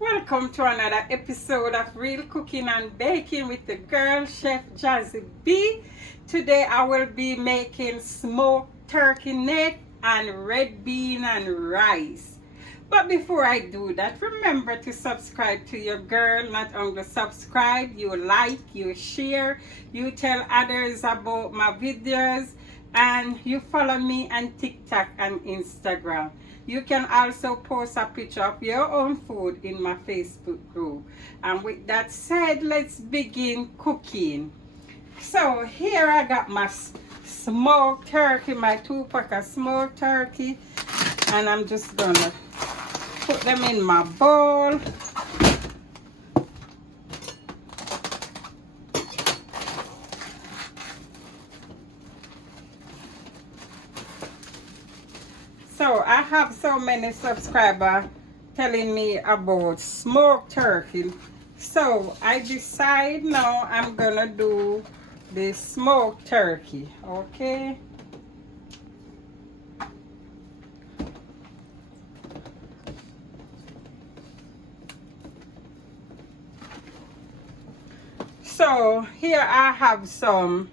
Welcome to another episode of Real Cooking and Baking with the girl chef Jazzy B. Today I will be making smoked turkey neck and red bean and rice. But before I do that, remember to subscribe to your girl. Not only subscribe, you like, you share, you tell others about my videos, and you follow me on TikTok and Instagram. You can also post a picture of your own food in my Facebook group. And with that said, let's begin cooking. So here I got my smoked turkey, my 2-pack of smoked turkey, and I'm just gonna put them in my bowl. So I have so many subscribers telling me about smoked turkey. So I decide now I'm gonna do the smoked turkey, okay? So here I have some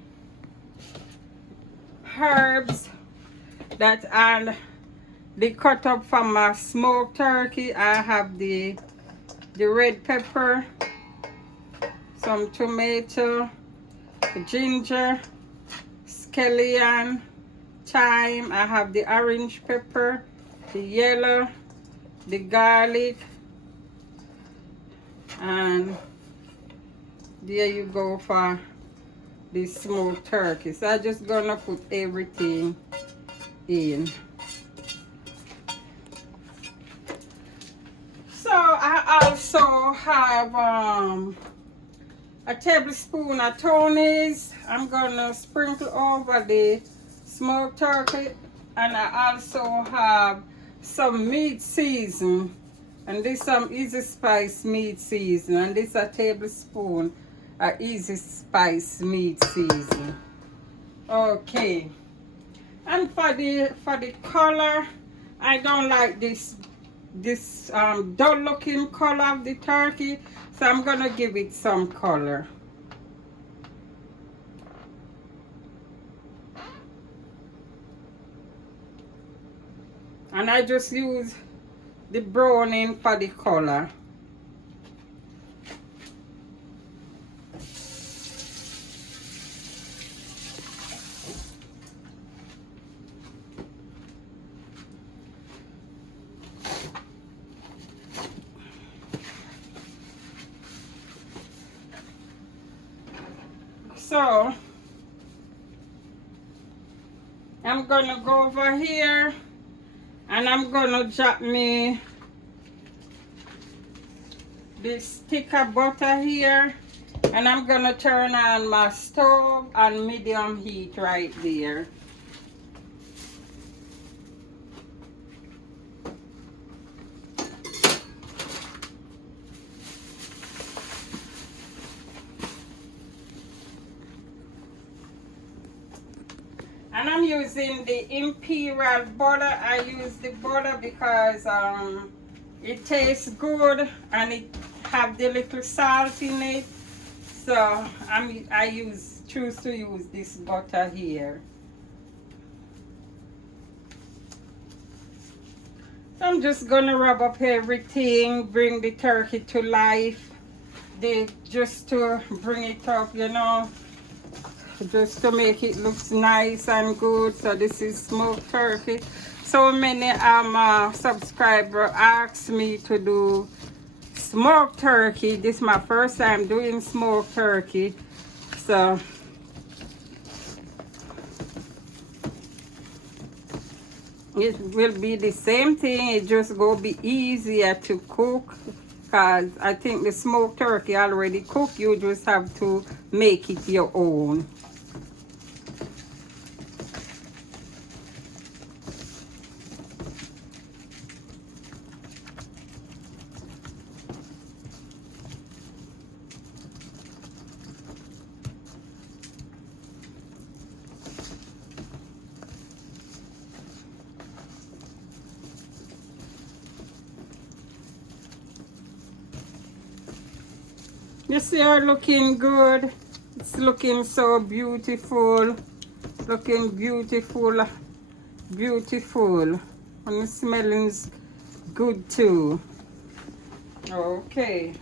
herbs that are the cut up from my smoked turkey. I have the red pepper, some tomato, ginger, scallion, thyme. I have the orange pepper, the yellow, the garlic, and there you go for the smoked turkey. So I'm just gonna put everything in. So I also have a tablespoon of Tony's. I'm gonna sprinkle over the smoked turkey, and I also have some meat season, and this some easy spice meat season, and this a tablespoon of easy spice meat season. Okay, and for the color, I don't like this dull looking color of the turkey, so I'm gonna give it some color. And I just use the browning for the color. So I'm gonna go over here and I'm gonna drop me this stick of butter here, and I'm gonna turn on my stove on medium heat right there. And I'm using the Imperial butter. I use the butter because it tastes good and it have the little salt in it. So I choose to use this butter here. So I'm just gonna rub up everything, bring the turkey to life. Just to bring it up, you know, just to make it look nice and good. So this is smoked turkey. So many subscribers asked me to do smoked turkey. This is my first time doing smoked turkey, so it will be the same thing. It just go be easier to cook, because I think the smoked turkey already cooked. You just have to make it your own. You see her looking good. It's looking so beautiful. Looking beautiful. Beautiful. And the smelling is good too. Okay.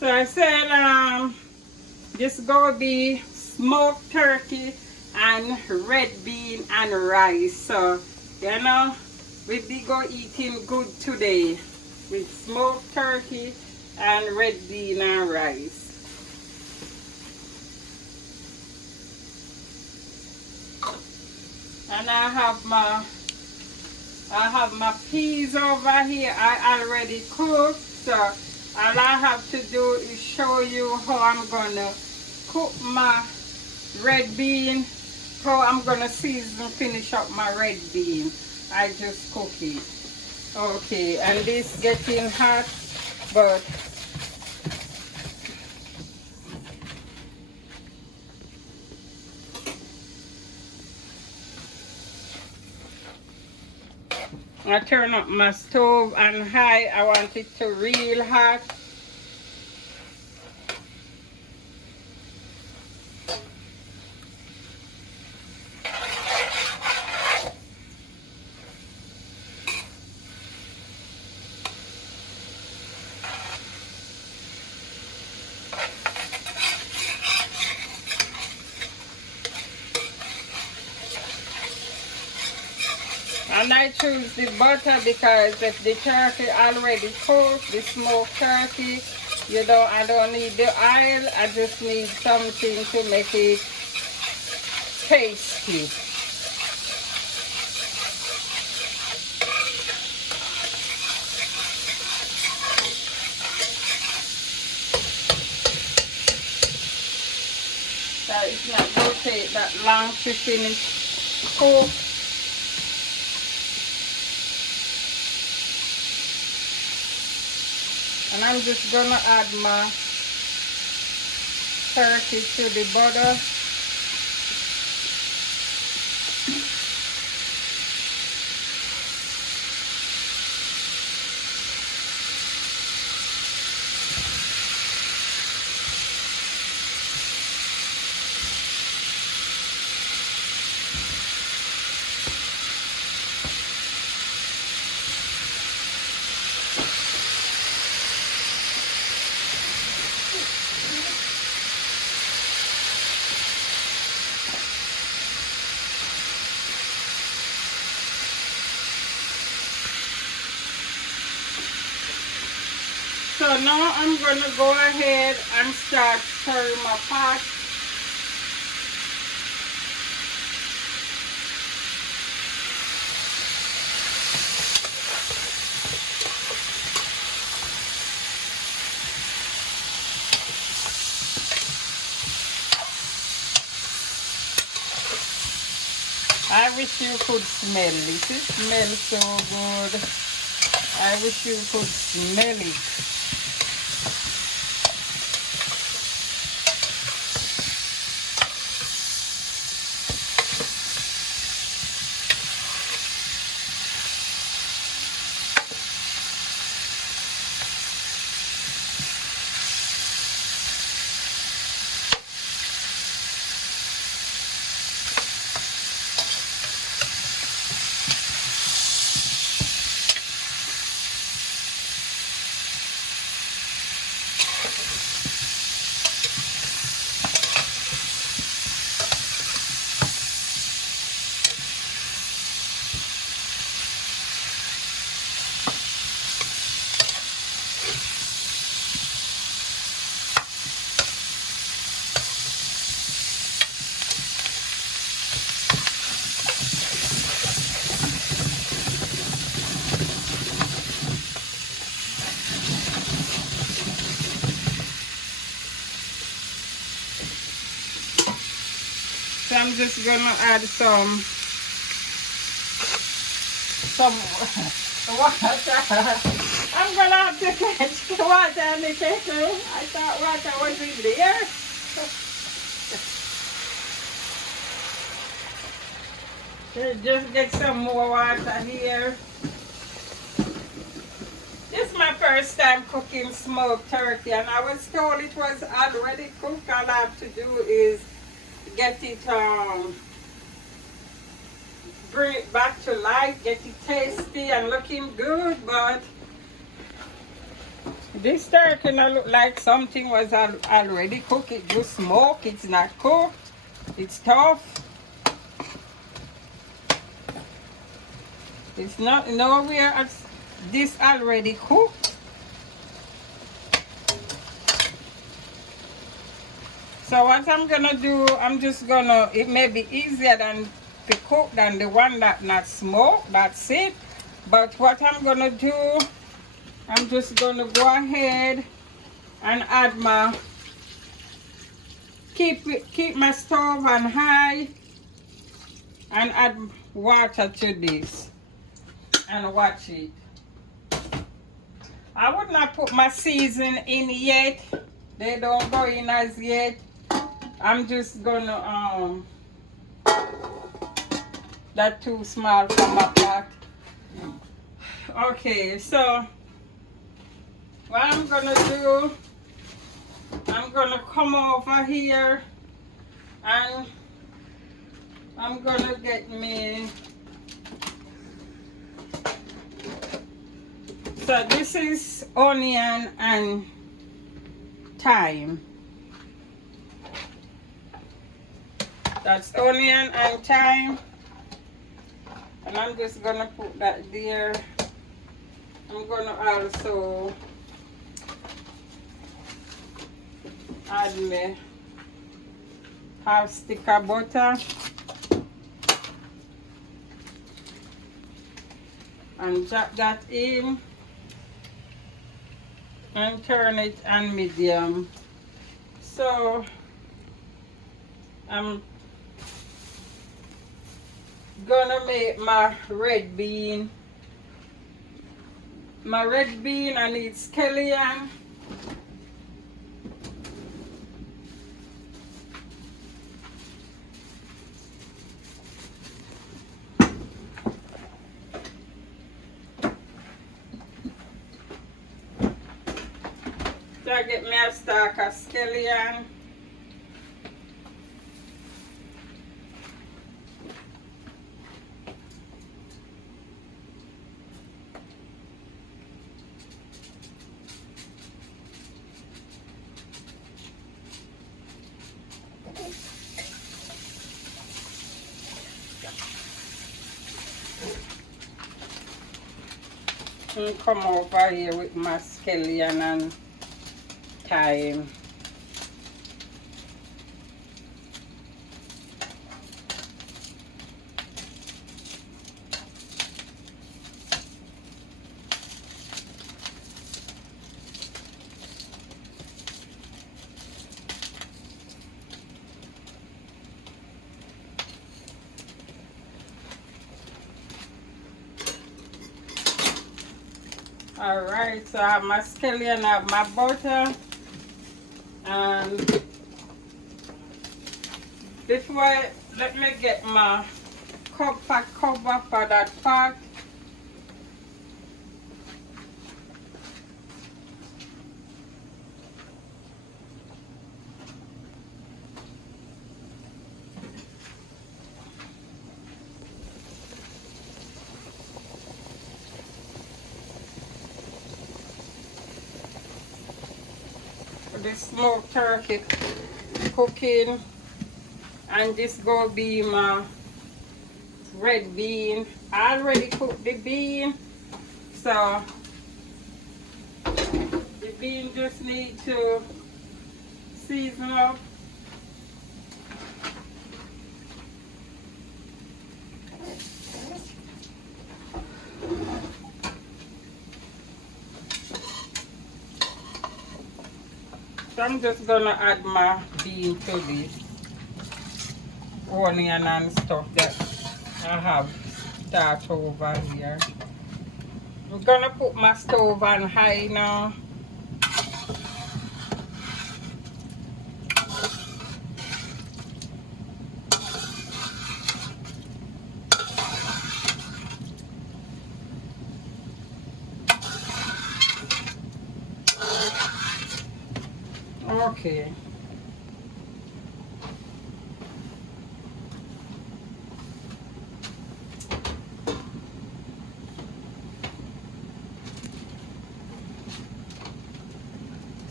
So I said this gonna be smoked turkey and red bean and rice. So you know we be go eating good today with smoked turkey and red bean and rice. And I have my peas over here. I already cooked, so all I have to do is show you how I'm gonna cook my red bean, how I'm gonna season, finish up my red bean. I just cook it. Okay, and this getting hot, but I turn up my stove on high. I want it to real hot. And I choose the butter because if the turkey already cooked, the smoked turkey, I don't need the oil. I just need something to make it tasty. So it's not going to take that long to finish cook. And I'm just gonna add my turkey to the butter. So now I'm going to go ahead and start stirring my pot. I wish you could smell it. It smells so good. I wish you could smell it. I'm just gonna add some water. I'm gonna have to fetch the water in the kettle. I thought water was in there. Just get some more water here. This is my first time cooking smoked turkey, and I was told it was already cooked. All I have to do is get it, bring it back to life, get it tasty and looking good. But this turkey now look like something was already cooked. It just smoke. It's not cooked. It's tough. It's not nowhere as this already cooked. So what I'm gonna do, it may be easier than to cook than the one that not smoked, that's it. But what I'm gonna do, I'm just gonna go ahead and add keep my stove on high and add water to this and watch it. I would not put my season in yet. They don't go in as yet. I'm just gonna that's too small for my pot. Okay, so what I'm gonna do, I'm gonna come over here and I'm gonna get me. So this is onion and thyme. That's onion and thyme. And I'm just gonna put that there. I'm gonna also add me half stick of butter and drop that in and turn it on medium. So I'm gonna make my red bean. My red bean, I need scallion. So I get me a stalk of scallion. And come over here with my scallion and thyme. Alright, so I have my scallion, I have my butter, and before let me get my cover for that pot. The smoked turkey cooking, and this gonna be my red bean. I already cooked the bean, so the bean just need to season up. So I'm just gonna add my bean to this. onion and stuff that I have start over here. I'm gonna put my stove on high now. Okay.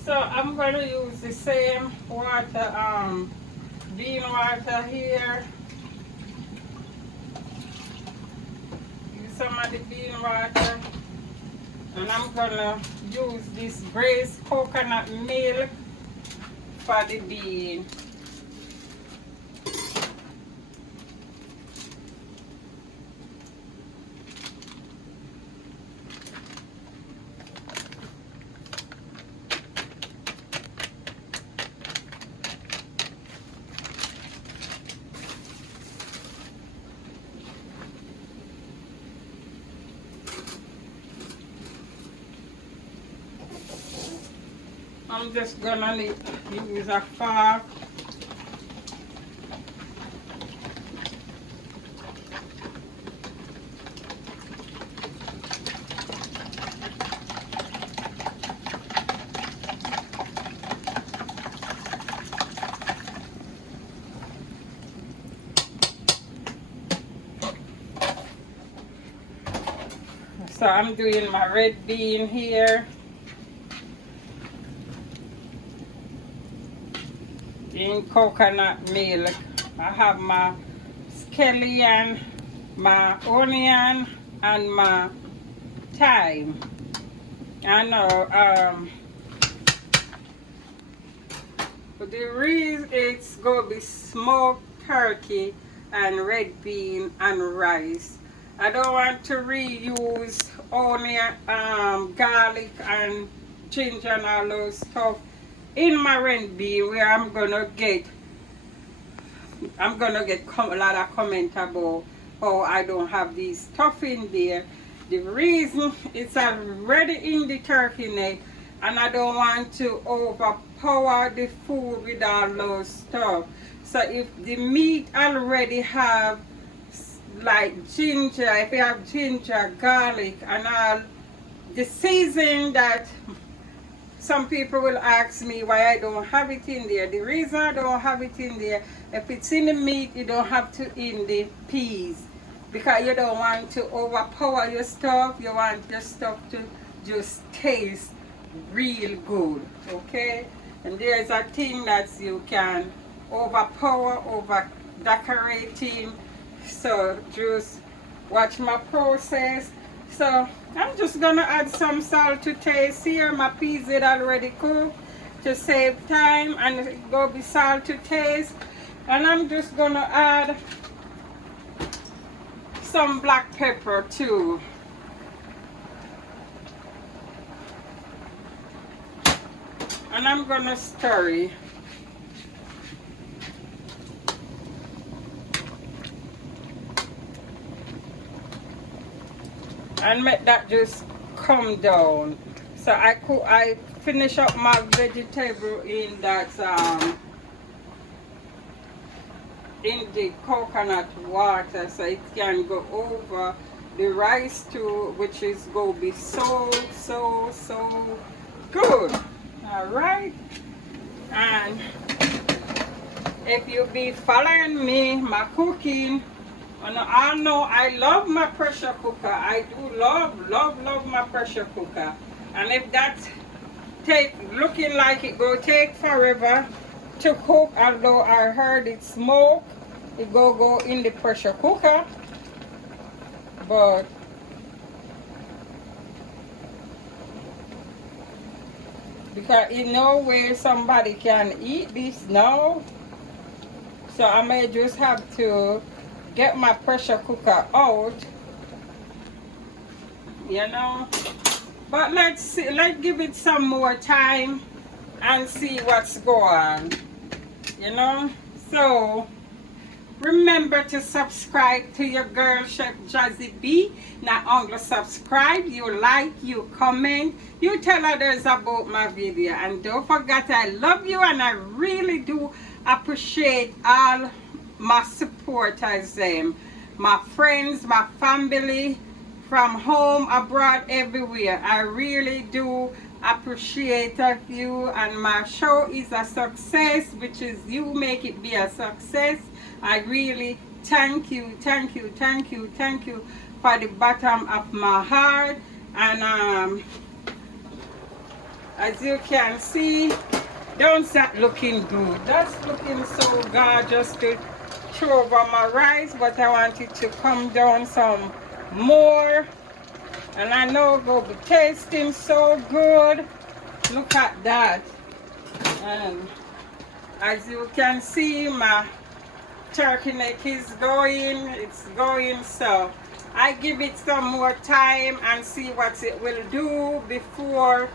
So I'm going to use the same water, bean water here. Use some of the bean water. And I'm going to use this braised coconut milk for the bean. I'm just gonna use a fork. So I'm doing my red bean here. In coconut milk. I have my scallion, my onion, and my thyme. I know but the reason it's gonna be smoked turkey and red bean and rice. I don't want to reuse onion, garlic and ginger and all those stuff in my red bean, where I'm gonna get a lot of comment about how I don't have these stuff in there. The reason it's already in the turkey neck, and I don't want to overpower the food with all those stuff. So if the meat already have like ginger, if you have ginger, garlic, and all the seasoning that some people will ask me why I don't have it in there. The reason I don't have it in there, if it's in the meat, you don't have to in the peas, because you don't want to overpower your stuff. You want your stuff to just taste real good, okay? And there's a thing that you can overpower, over decorating. So just watch my process. So I'm just gonna add some salt to taste here. My peas is already cooked to save time, and it go be salt to taste. And I'm just gonna add some black pepper too. And I'm gonna stir it. And make that just come down. So I finish up my vegetable in that in the coconut water, so it can go over the rice too, which is going to be so good. All right. And if you be following me, my cooking, and I know I love my pressure cooker. I do love my pressure cooker. And if that looking like it go take forever to cook, although I heard it smoke, it go in the pressure cooker. But because in no way somebody can eat this now, so I may just have to get my pressure cooker out, you know. But let's see, let's give it some more time and see what's going on, you know. So Remember to subscribe to your girl Chef Jazzy B. Not only subscribe, you like, you comment, you tell others about my video. And don't forget, I love you and I really do appreciate all my supporters, my friends, my family, from home, abroad, everywhere. I really do appreciate of you, and my show is a success, which is you make it be a success. I really thank you for the bottom of my heart. And as you can see, don't start looking good. That's looking so gorgeous to throw over my rice, but I want it to come down some more. And I know it will be tasting so good. Look at that. And as you can see, my turkey neck is going. It's going, so I give it some more time and see what it will do before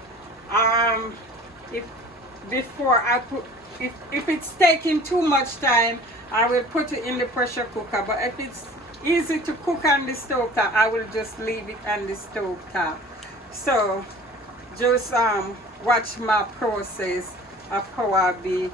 if it's taking too much time, I will put it in the pressure cooker. But if it's easy to cook on the stove top, I will just leave it on the stove top. So just watch my process of how I'll be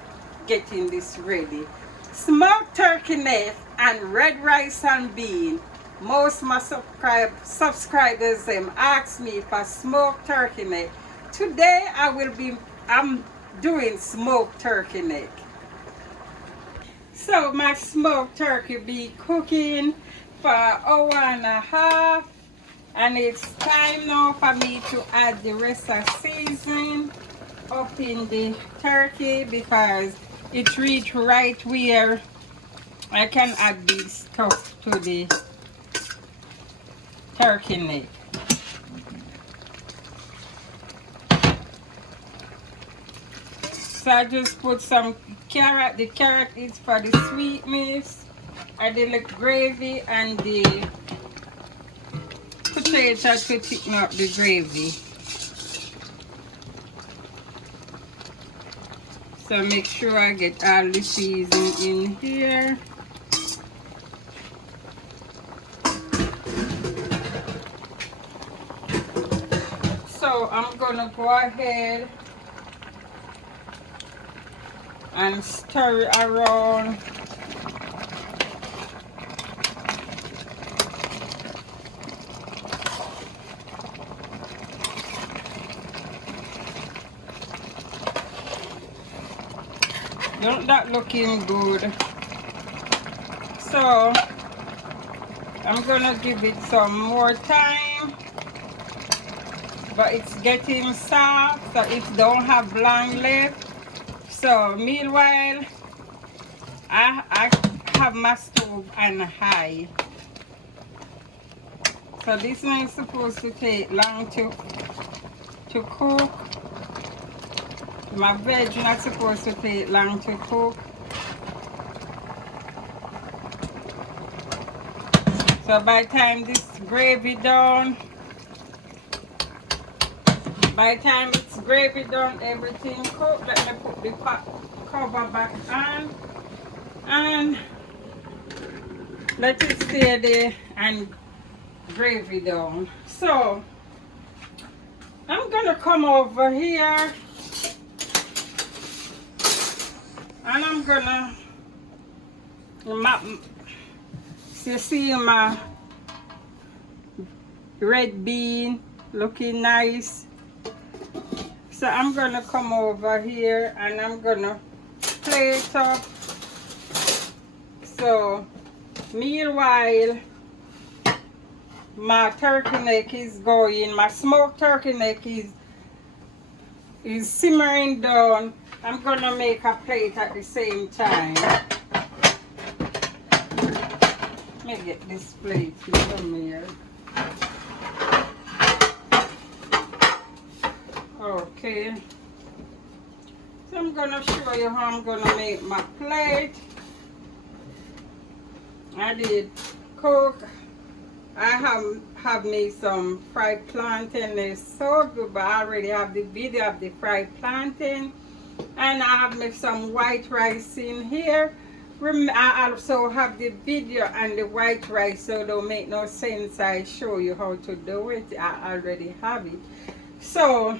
getting this ready. Smoked turkey neck and red rice and bean. Most of my subscribers ask me for smoked turkey neck. Today I'm doing smoked turkey neck. So my smoked turkey be cooking for an hour and a half, and it's time now for me to add the rest of seasoning up in the turkey, because it reached right where I can add this stuff to the turkey neck. So I just put some carrot. The carrot is for the sweetness. I did the gravy and the potato to thicken up the gravy. So make sure I get all the seasoning in here. So I'm gonna go ahead and stir it around. Don't that looking good? So I'm gonna give it some more time, but it's getting soft, so it don't have long left. So meanwhile, I have my stove on high. So this one is supposed to take long to cook. My veg not supposed to take long to cook. So by the time this gravy done, everything cooked. Let me put the pot cover back on and let it stay there and gravy down. So I'm gonna come over here and I'm gonna see my red bean looking nice. So I'm gonna come over here and I'm gonna plate up. So meanwhile, my turkey neck is going, my smoked turkey neck is simmering down. I'm gonna make a plate at the same time. Let me get this plate here. Okay. So I'm gonna show you how I'm gonna make my plate. I did cook. I have made some fried plantain. They're so good, but I already have the video of the fried plantain. And I have made some white rice in here. I also have the video and the white rice, so don't make no sense I show you how to do it. I already have it. So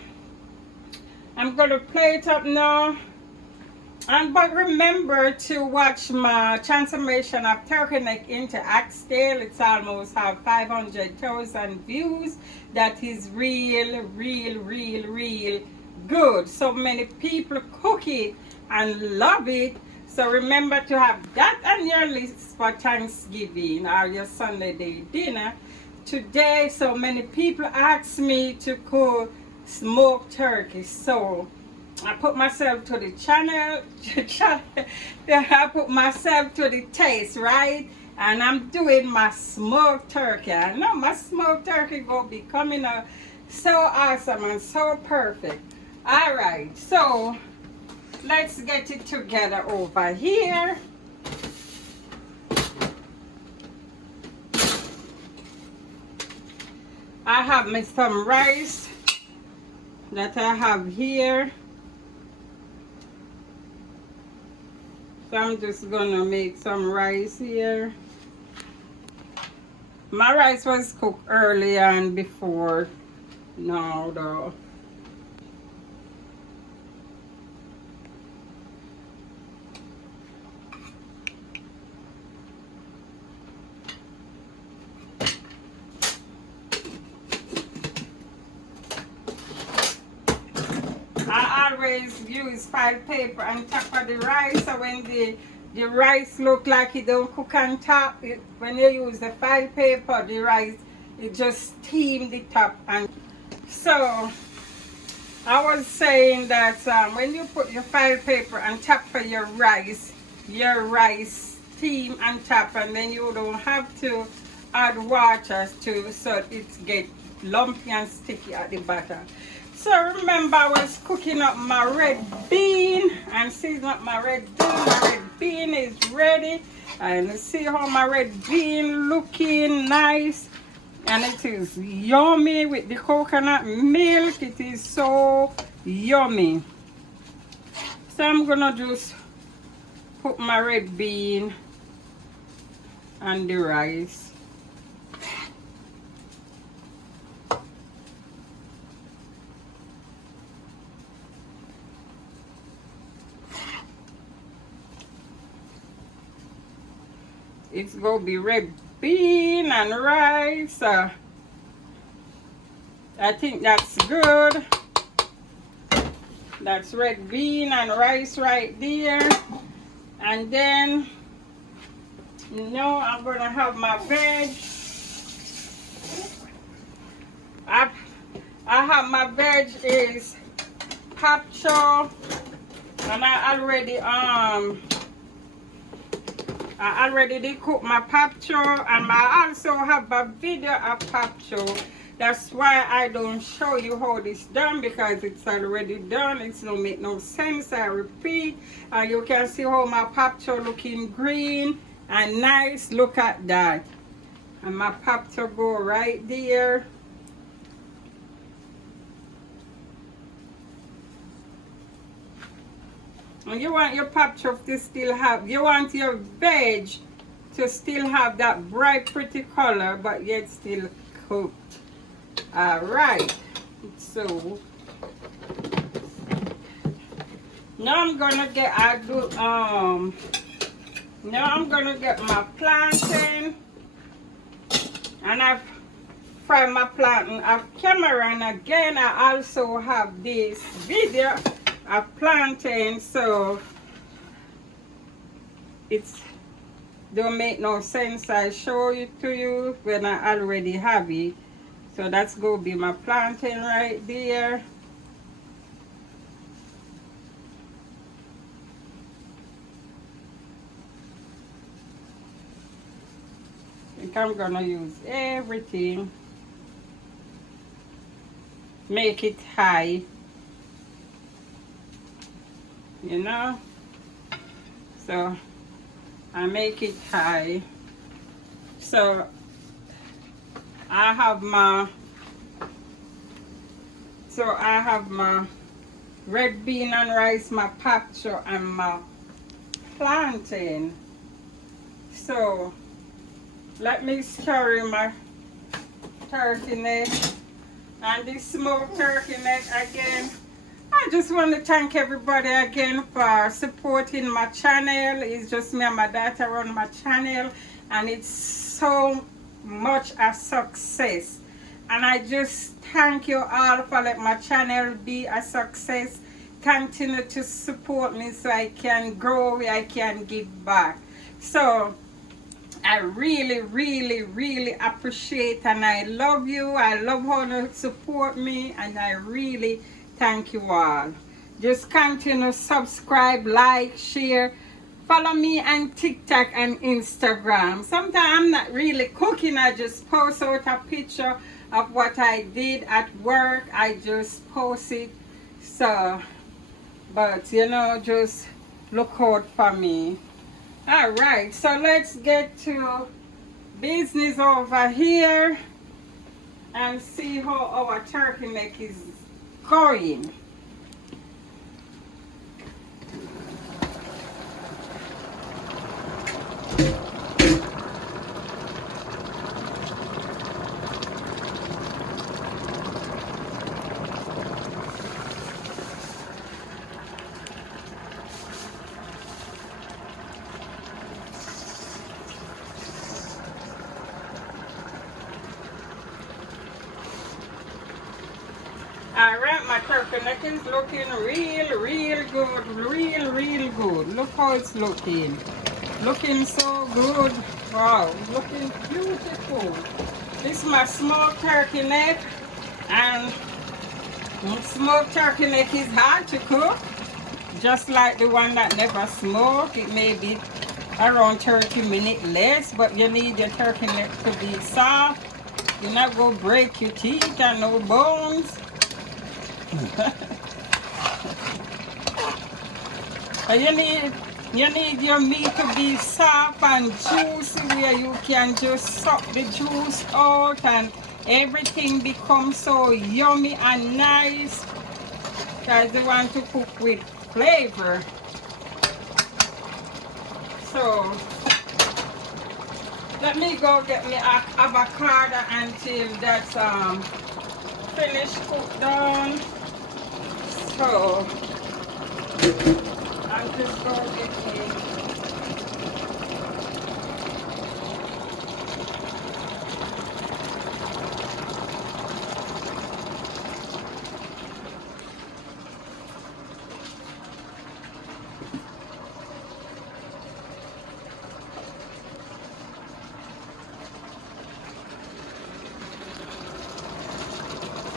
I'm gonna play it up now. And but remember to watch my transformation of turkey neck into oxtail. It's almost have 500,000 views. That is real good. So many people cook it and love it. So remember to have that on your list for Thanksgiving or your Sunday day dinner. Today, so many people ask me to cook smoked turkey. So I put myself to the channel, I put myself to the taste, right? And I'm doing my smoked turkey. I know my smoked turkey will be coming out so awesome and so perfect. All right, so let's get it together over here. I have my some rice that I have here. So I'm just gonna make some rice here. My rice was cooked earlier and before now though. I always use file paper on top of the rice, so when the rice look like it don't cook on top, when you use the file paper, the rice, it just steam the top. And so I was saying that when you put your file paper on top of your rice steam on top, and then you don't have to add water to so it get lumpy and sticky at the bottom. So remember, I was cooking up my red bean and seasoning up my red bean. My red bean is ready, and see how my red bean looking nice, and it is yummy with the coconut milk. It is so yummy. So I'm gonna just put my red bean and the rice. It's gonna be red bean and rice. I think that's good. That's red bean and rice right there. And then, I'm gonna have my veg. I have my veg is papcho, and I already did cook my papcho, and I also have a video of papcho. That's why I don't show you how this done, because it's already done. It's don't make no sense. I repeat, and you can see how my papcho looking green and nice. Look at that. And my papcho go right there. And you want your papcho to still have, you want your veg to still have that bright pretty color, but yet still cooked. Alright, so now I'm gonna get my plantain, and I've fried my plantain off camera, and again I also have this video of plantain, so it's don't make no sense I show it to you when I already have it. So that's gonna be my plantain right there. I think I'm gonna use everything. Make it high. You know? So I make it high. So I have my red bean and rice, my papcho, and my plantain. So let me stir in my turkey neck. And this smoked turkey neck again. I just want to thank everybody again for supporting my channel. It's just me and my daughter on my channel, and it's so much a success. And I just thank you all for letting my channel be a success. Continue to support me so I can grow, I can give back. So I really, really, really appreciate and I love you. I love how you support me, and I really thank you all. Just continue to subscribe, like, share. Follow me on TikTok and Instagram. Sometimes I'm not really cooking. I just post out a picture of what I did at work. I just post it. So, but you know, just look out for me. Alright, so let's get to business over here and see how our turkey neck is going. Alright, my turkey neck is looking real good. Real good. Look how it's looking. Looking so good. Wow, it's looking beautiful. This is my smoked turkey neck. And smoked turkey neck is hard to cook. Just like the one that never smoked. It may be around 30 minutes less, but you need your turkey neck to be soft. You're not going to break your teeth and no bones. You need your meat to be soft and juicy, where you can just suck the juice out and everything becomes so yummy and nice, because they want to cook with flavor. So let me go get me avocado until that's finished cooked down. So I'm just going to get me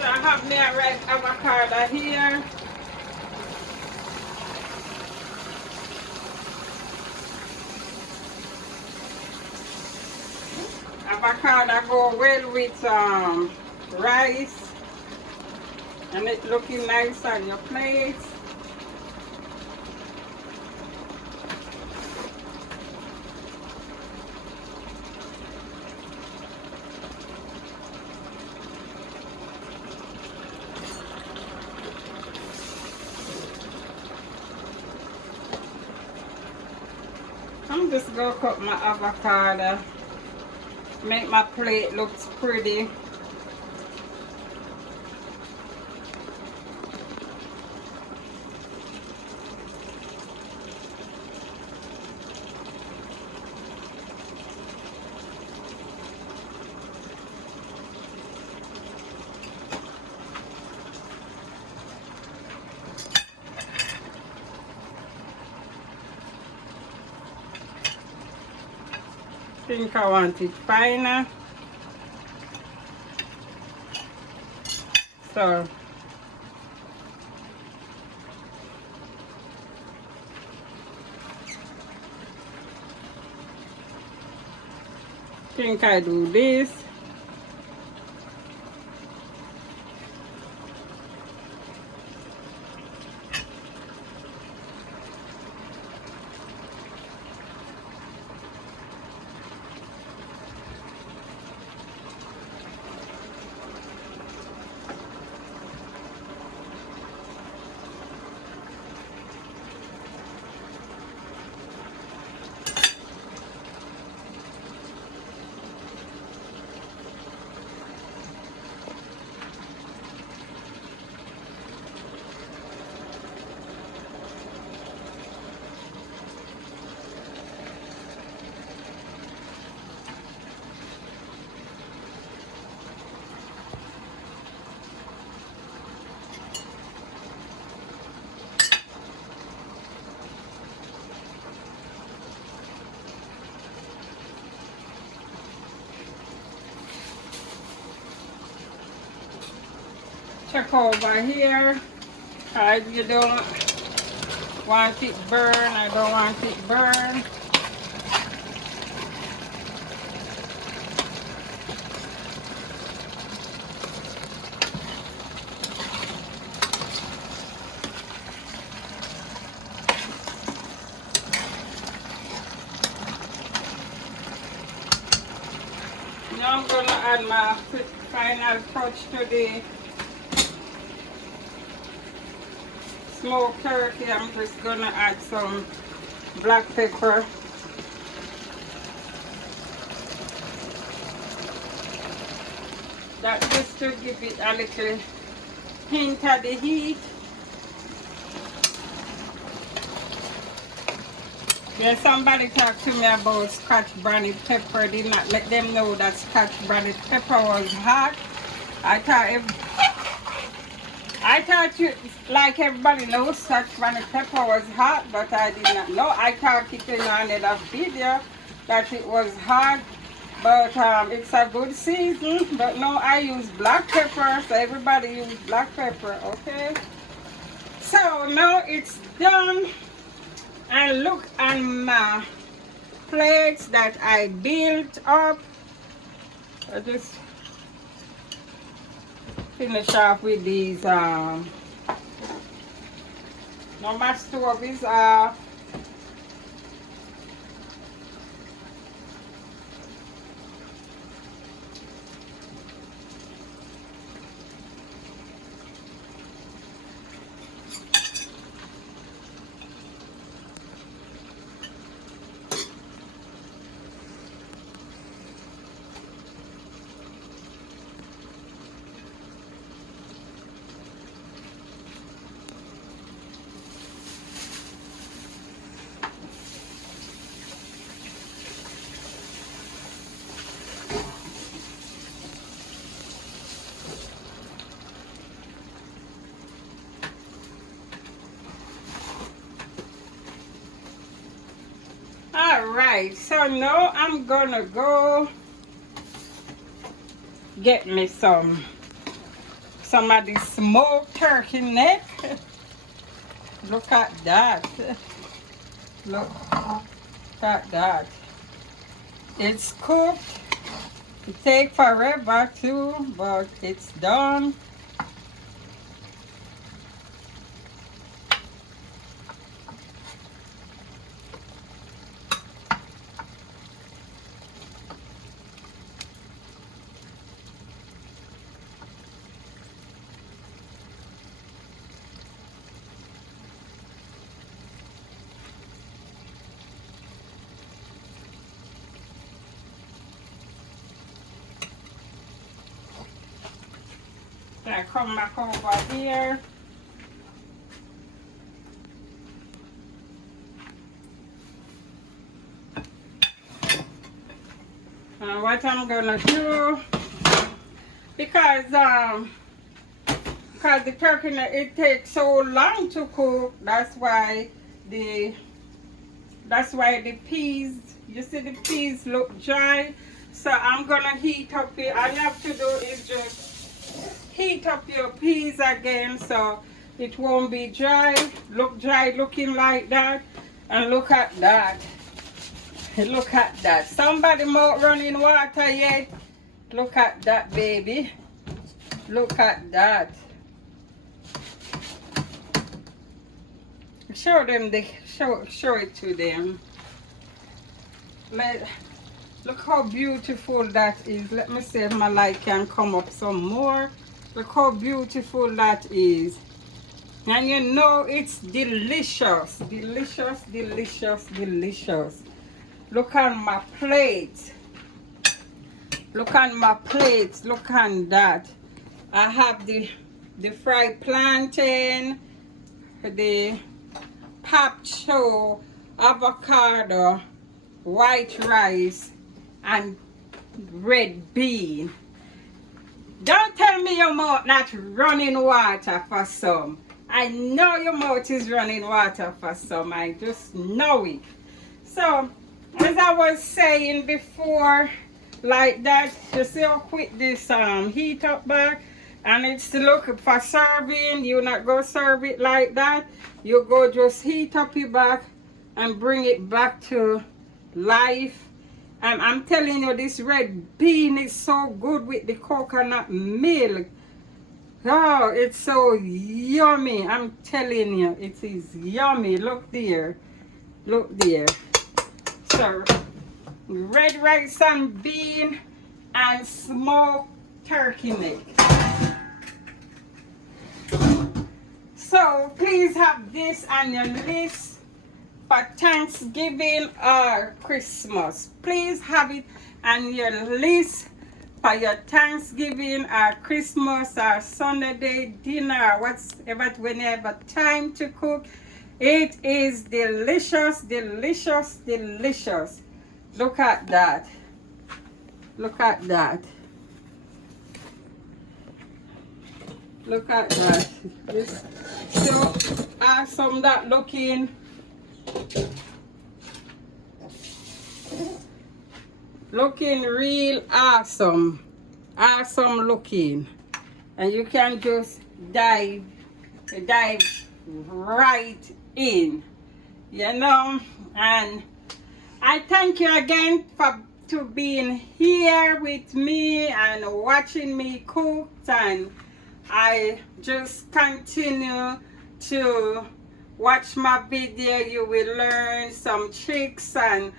I have me a red avocado here. Avocado go well with rice, and it looking nice on your plate. I'm just gonna cut my avocado, make my plate look pretty. Think I want it finer. So think I do this. check over here. You don't want it burn. I don't want it burn. Now I'm gonna add my final touch to the smoked turkey. I'm just gonna add some black pepper. That just to give it a little hint of the heat. Yeah, somebody talked to me about scotch branded pepper. Did not let them know that scotch branded pepper was hot. I thought you, like everybody knows, scotch branded pepper was hot, but I did not know. I thought it in another video that it was hot, but it's a good season. But no, I use black pepper, so everybody use black pepper, okay? So now it's done. And look at my plates that I built up. I just finish off with these. Now my stove is off. Alright, so now I'm gonna go get me some of the smoked turkey neck. Look at that. Look at that. It's cooked. It takes forever too, but it's done. I come back over here. And what I'm gonna do, because the turkey it takes so long to cook, that's why the peas, you see the peas look dry. So I'm gonna heat up it. All you have to do is just heat up your peas again so it won't be dry. Look dry looking like that. And look at that. Look at that. Somebody more running water yet. Look at that, baby. Look at that. Show them the show it to them. Look how beautiful that is. Let me see if my light can come up some more. Look how beautiful that is. And you know it's delicious. Delicious, delicious, delicious. Look at my plate. Look at my plate. Look at that. I have the fried plantain, the pap chow, avocado, white rice, and red bean. Don't tell me your mouth not running water for some. I know your mouth is running water for some. I just know it. So, as I was saying before, like that, you see how quick this heat up back? And it's look for serving. You not go serve it like that. You go just heat up your back and bring it back to life. And I'm telling you, this red bean is so good with the coconut milk. Oh, it's so yummy. I'm telling you, it is yummy. Look there. Look there. So, red rice and bean and smoked turkey neck. So, please have this on your list for Thanksgiving or Christmas. Please have it on your list for your Thanksgiving or Christmas or Sunday dinner or whatever, whenever time to cook. It is delicious, delicious, delicious. Look at that. Look at that. Look at that. It's so awesome that looking. Looking real awesome. Awesome looking. And you can just dive right in. You know, and I thank you again to being here with me and watching me cook, and I just continue to watch my video. You will learn some tricks and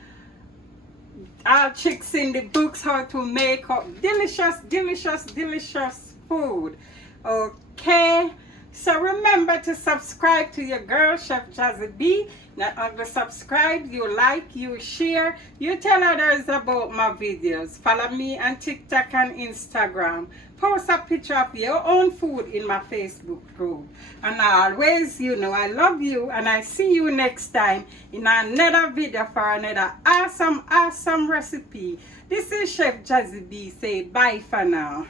all tricks in the books how to make up delicious, delicious, delicious food. Okay, so remember to subscribe to your girl Chef Jazzy B. Not only subscribe, you like, you share, you tell others about my videos. Follow me on TikTok and Instagram. Post a picture of your own food in my Facebook group. And always, you know, I love you, and I see you next time in another video for another awesome recipe. This is Chef Jazzy B. Say bye for now.